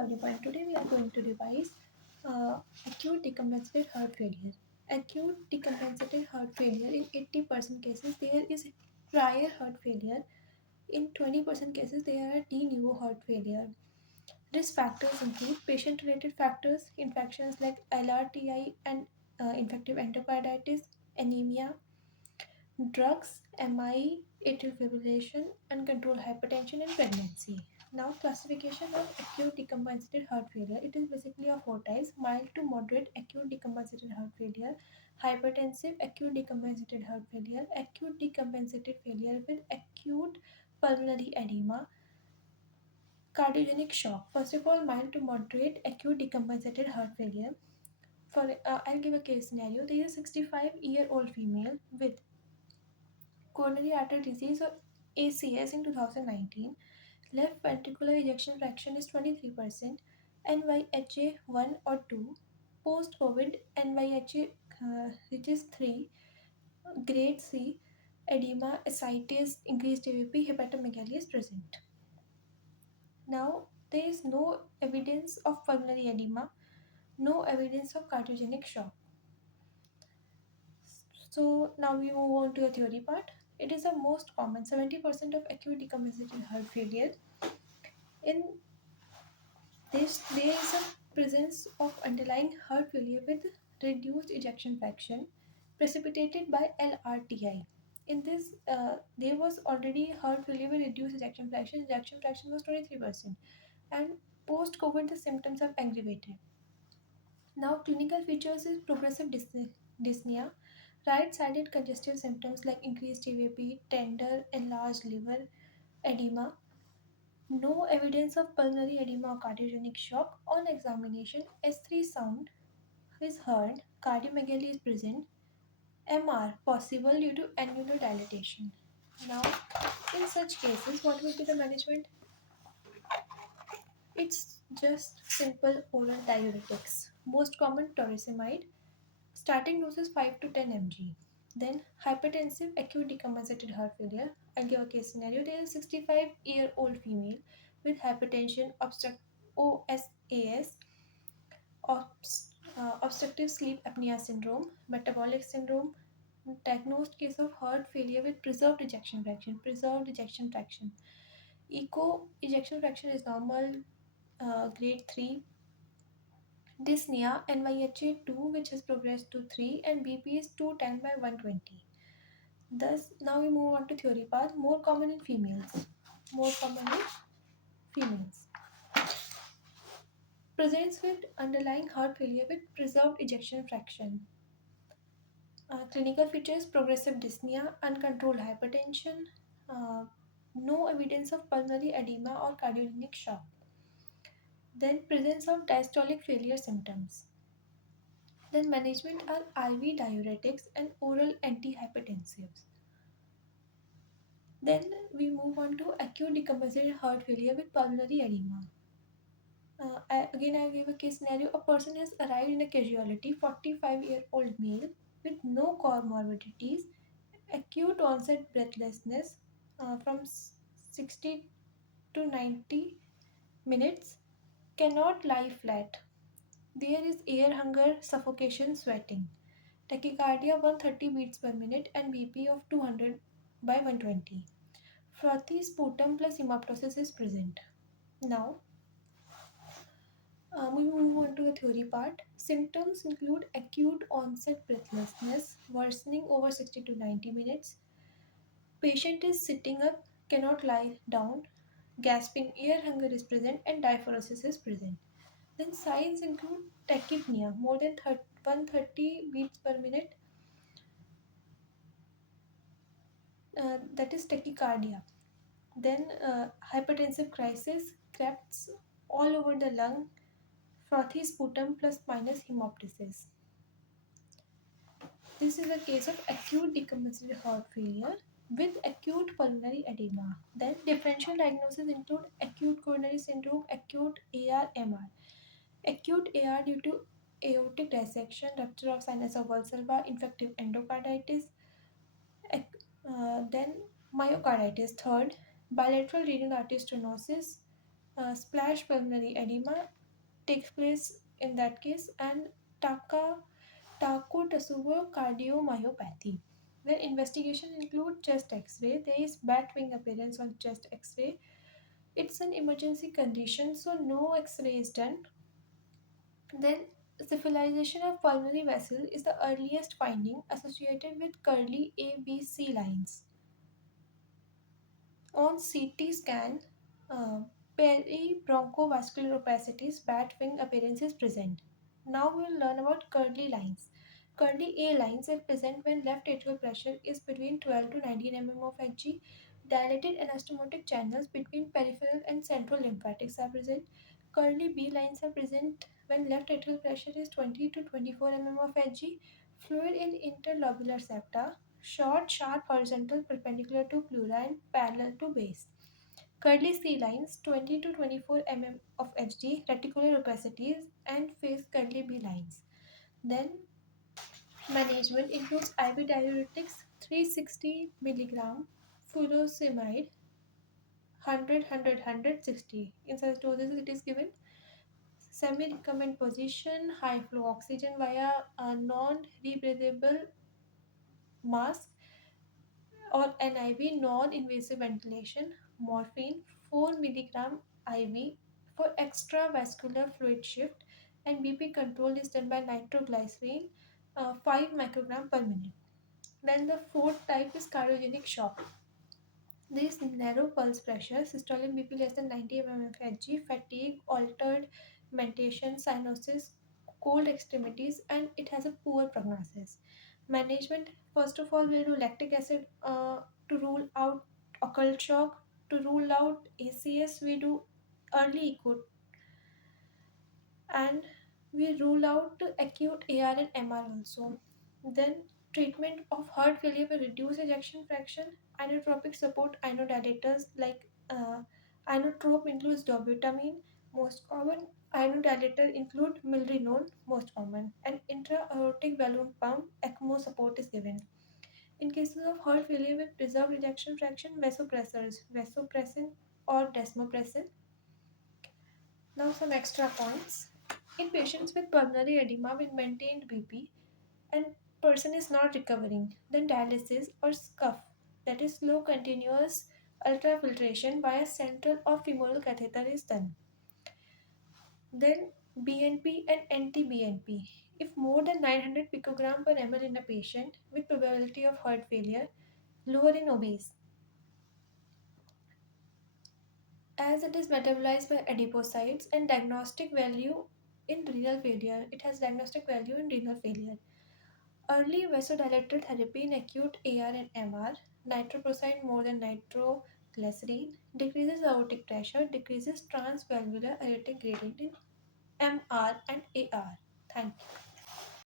everyone. Today we are going to revise acute decompensated heart failure. Acute decompensated heart failure, in 80% cases there is prior heart failure. In 20% cases there are de novo heart failure. Risk factors include patient-related factors, infections like LRTI and infective endocarditis, anemia, drugs, MI, atrial fibrillation, uncontrolled hypertension, and pregnancy. Now, classification of acute decompensated heart failure. It is basically of four types: mild to moderate acute decompensated heart failure, hypertensive acute decompensated heart failure, acute decompensated failure with acute pulmonary edema, cardiogenic shock. First of all, mild to moderate acute decompensated heart failure. I'll give a case scenario. There is a 65-year-old female with coronary artery disease or ACS in 2019. Left ventricular ejection fraction is 23%, NYHA 1 or 2. Post COVID NYHA reaches 3, grade C, edema, ascites, increased AVP, hepatomegaly is present. Now, there is no evidence of pulmonary edema, no evidence of cardiogenic shock. So now we move on to the theory part. It is the most common 70% of acute decompensated heart failure. In this, there is a presence of underlying heart failure with reduced ejection fraction precipitated by LRTI. In this, there was already heart failure with reduced ejection fraction. Ejection fraction was 23%, and post-COVID the symptoms have aggravated. Now, clinical features is progressive dyspnea, right-sided congestive symptoms like increased AVP, tender, enlarged liver, edema. No evidence of pulmonary edema or cardiogenic shock. On examination, S3 sound is heard, cardiomegaly is present, MR possible due to annular dilatation. Now, in such cases, what will be the management? It's just simple oral diuretics. Most common torsemide. Starting dose is 5 to 10 mg. Then hypertensive acute decompensated heart failure. I'll give a case scenario. There is a 65-year-old female with hypertension, OSAS, obstructive sleep apnea syndrome, metabolic syndrome, diagnosed case of heart failure with preserved ejection fraction. Preserved ejection fraction. Echo ejection fraction is normal, grade 3. Dyspnea, NYHA 2, which has progressed to 3, and BP is 210 by 120. Thus, now we move on to theory part. More common in females. More common in females. Presents with underlying heart failure with preserved ejection fraction. Clinical features: progressive dyspnea, uncontrolled hypertension, uh, no evidence of pulmonary edema or cardiogenic shock. Then presence of diastolic failure symptoms. Then management are IV diuretics and oral antihypertensives. Then we move on to acute decompensated heart failure with pulmonary edema. I'll give a case scenario. A person has arrived in a casualty, 45-year-old male with no comorbidities, acute onset breathlessness from 60 to 90 minutes, cannot lie flat. There is air hunger, suffocation, sweating. Tachycardia 130 beats per minute and BP of 200 by 120. Frothy sputum plus hemoptysis is present. Now, we move on to the theory part. Symptoms include acute onset breathlessness, worsening over 60 to 90 minutes. Patient is sitting up, cannot lie down. Gasping air hunger is present and diaphoresis is present. Then signs include tachypnea, more than 130 beats per minute. That is tachycardia. Then hypertensive crisis, crests all over the lung, frothy sputum plus minus hemoptysis. This is a case of acute decompensated heart failure with acute pulmonary edema. Then differential diagnosis include acute coronary syndrome, acute AR-MR. Acute AR due to aortic dissection, rupture of sinus of Valsalva, infective endocarditis. Then myocarditis. Third, bilateral renal artery stenosis, Splash pulmonary edema takes place in that case, and Taka Takotasubo cardiomyopathy. Where investigation include chest X-ray, there is bat wing appearance on chest X-ray. It's an emergency condition, so no X-ray is done. Then syphilization of pulmonary vessel is the earliest finding associated with curly ABC lines. On CT scan, uh, peribronchovascular opacities, bat wing appearance is present. Now we will learn about curly lines. Curly A lines are present when left atrial pressure is between 12 to 19 mm of Hg. Dilated anastomotic channels between peripheral and central lymphatics are present. Curly B lines are present when left atrial pressure is 20 to 24 mm of Hg. Fluid in interlobular septa, short, sharp, horizontal, perpendicular to pleura and parallel to base. Curly C lines 20 to 24 mm of HD, reticular opacities, and face curly B lines. Then management includes IV diuretics 360 milligram, furosemide 100 60. In such doses it is given. Semi-recumbent position, high flow oxygen via a non-rebreathable mask or NIV non-invasive ventilation, morphine 4 milligram IV for extravascular fluid shift, and BP control is done by nitroglycerin 5 microgram per minute. Then the fourth type is cardiogenic shock. There is narrow pulse pressure, systolic BP less than 90 mm Hg, fatigue, altered mentation, cyanosis, cold extremities, and it has a poor prognosis. Management, first of all, will do lactic acid to rule out occult shock. To rule out ACS, we do early ACUTE, and we rule out acute AR and MR also. Then treatment of heart failure will reduce ejection fraction. Inotropic support inodilators like inotrope includes dobutamine, most common. Inodilator include milrinone, most common. And intra-aortic balloon pump ECMO support is given. In cases of heart failure with preserved ejection fraction, vasopressors, vasopressin or desmopressin. Now some extra points. In patients with pulmonary edema with maintained BP and person is not recovering, then dialysis or scuff, that is slow continuous ultrafiltration via central or femoral catheter is done. Then BNP and anti-BNP. If more than 900 picogram per ml in a patient with probability of heart failure, lower in obese, as it is metabolized by adipocytes, and diagnostic value in renal failure. It has diagnostic value in renal failure. Early vasodilator therapy in acute AR and MR, nitroprusside more than nitroglycerin, decreases aortic pressure, decreases transvalvular aortic gradient in MR and AR. Thank you.